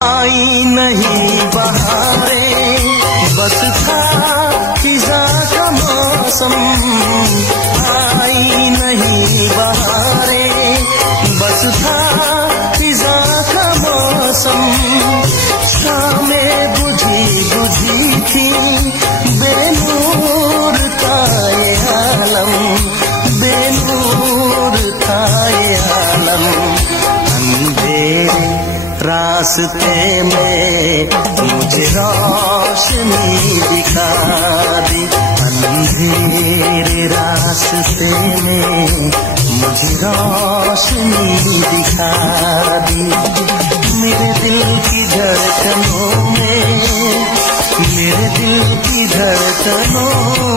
आई नहीं बहारें, बस था खिज़ां का मौसम। आई नहीं बहारें, बस था खिज़ां का मौसम। शामें बुझी बुझी थी, बेनूर था ये आलम, बेनूर था ये आलम। अंधेरे रास्ते में मुझे रोशनी दिखा दी, अंधेरे रास्ते में मुझे रोशनी दिखा दी। मेरे दिल की धड़कनों में, मेरे दिल की धड़कनों